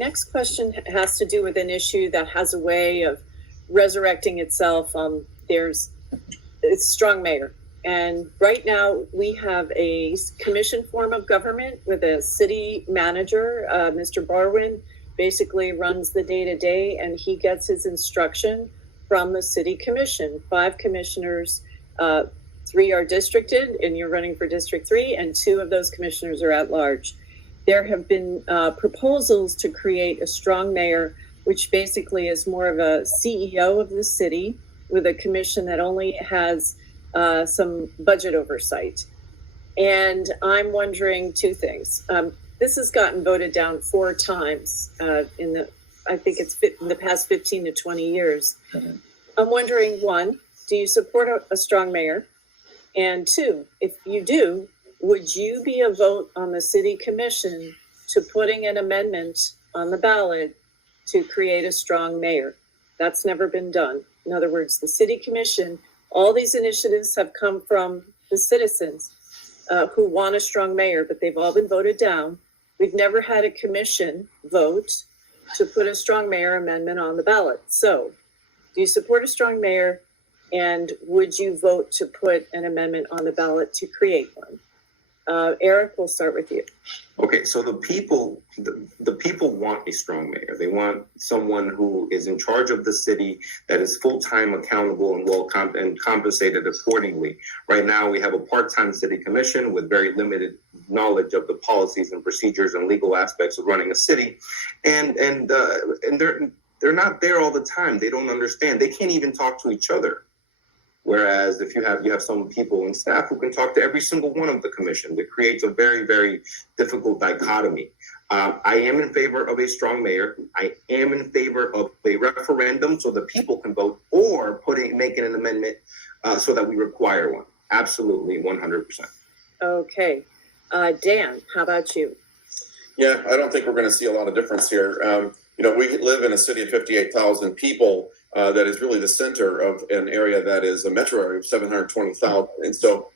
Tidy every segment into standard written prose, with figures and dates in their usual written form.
next question has to do with an issue that has a way of resurrecting itself. It's strong mayor. And right now we have a commission form of government with a city manager. Mr. Barwin basically runs the day-to-day, and he gets his instruction from the city commission. 5 commissioners, 3 are districted, and you're running for District 3, and 2 of those commissioners are at large. There have been proposals to create a strong mayor, which basically is more of a CEO of the city with a commission that only has some budget oversight. And I'm wondering 2 things. This has gotten voted down 4 times in the past 15 to 20 years. Mm-hmm. I'm wondering, 1, do you support a strong mayor? And 2, if you do, would you be a vote on the city commission to putting an amendment on the ballot to create a strong mayor? That's never been done. In other words, the city commission, all these initiatives have come from the citizens who want a strong mayor, but they've all been voted down. We've never had a commission vote to put a strong mayor amendment on the ballot. So, do you support a strong mayor, and would you vote to put an amendment on the ballot to create one? Eric, we'll start with you. Okay, so the people want a strong mayor. They want someone who is in charge of the city, that is full-time, accountable, and compensated accordingly. Right now, we have a part-time city commission with very limited knowledge of the policies and procedures and legal aspects of running a city, and they're not there all the time. They don't understand. They can't even talk to each other. Whereas if you have some people in staff who can talk to every single one of the commission, it creates a very, very difficult dichotomy. I am in favor of a strong mayor. I am in favor of a referendum so the people can vote, or making an amendment so that we require one. Absolutely, 100%. Okay. Dan, how about you? Yeah, I don't think we're going to see a lot of difference here. We live in a city of 58,000 people. That is really the center of an area that is a metro area of 720,000. And so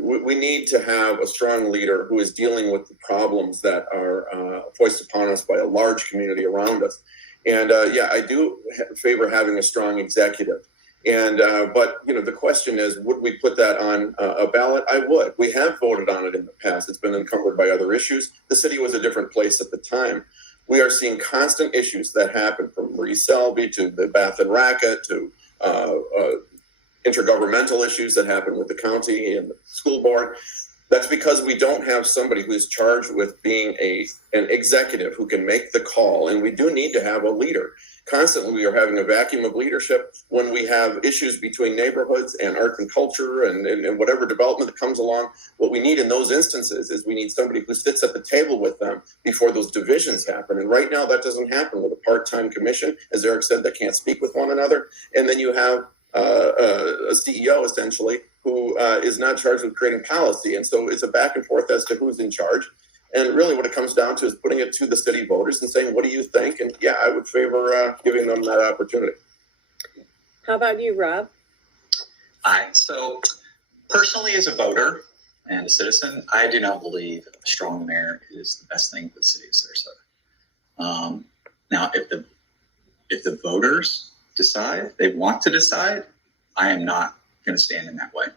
we need to have a strong leader who is dealing with the problems that are foisted upon us by a large community around us. And I do favor having a strong executive. And but the question is, would we put that on a ballot? I would. We have voted on it in the past. It's been encumbered by other issues. The city was a different place at the time. We are seeing constant issues that happen, from Marie Selby to the Bath and Racket to intergovernmental issues that happen with the county and the school board. That's because we don't have somebody who is charged with being an executive who can make the call. And we do need to have a leader. Constantly, we are having a vacuum of leadership when we have issues between neighborhoods and art and culture and whatever development that comes along. What we need in those instances is we need somebody who sits at the table with them before those divisions happen. And right now, that doesn't happen with a part-time commission, as Eric said, that can't speak with one another. And then you have a CEO, essentially, who is not charged with creating policy. And so it's a back and forth as to who's in charge. And really what it comes down to is putting it to the city voters and saying, what do you think? And I would favor giving them that opportunity. How about you, Rob? So personally, as a voter and a citizen, I do not believe a strong mayor is the best thing for the city of Sarasota. Now, if the voters decide, they want to decide, I am not going to stand in that way.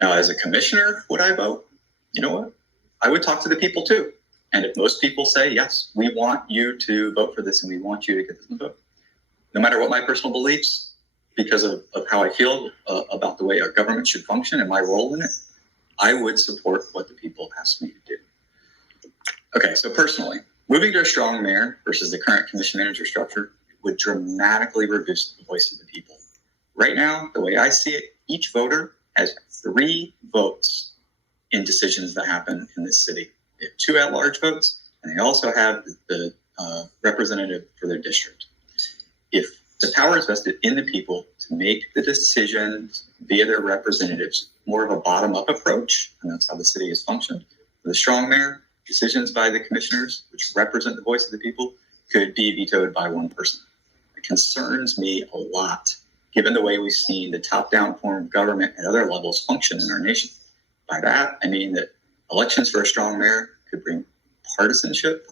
Now, as a commissioner, would I vote? You know what? I would talk to the people too. And if most people say, yes, we want you to vote for this and we want you to get this vote, no matter what my personal beliefs, because of how I feel about the way our government should function and my role in it, I would support what the people ask me to do. Okay, so personally, moving to a strong mayor versus the current commission manager structure would dramatically reduce the voice of the people. Right now, the way I see it, each voter has 3 votes in decisions that happen in this city. They have 2 at-large votes, and they also have the representative for their district. If the power is vested in the people to make the decisions via their representatives, more of a bottom-up approach, and that's how the city has functioned. With a strong mayor, decisions by the commissioners, which represent the voice of the people, could be vetoed by one person. It concerns me a lot, given the way we've seen the top-down form of government at other levels function in our nation. By that, I mean that elections for a strong mayor could bring partisanship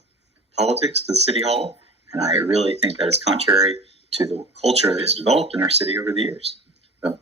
politics to the city hall. And I really think that is contrary to the culture that has developed in our city over the years. So,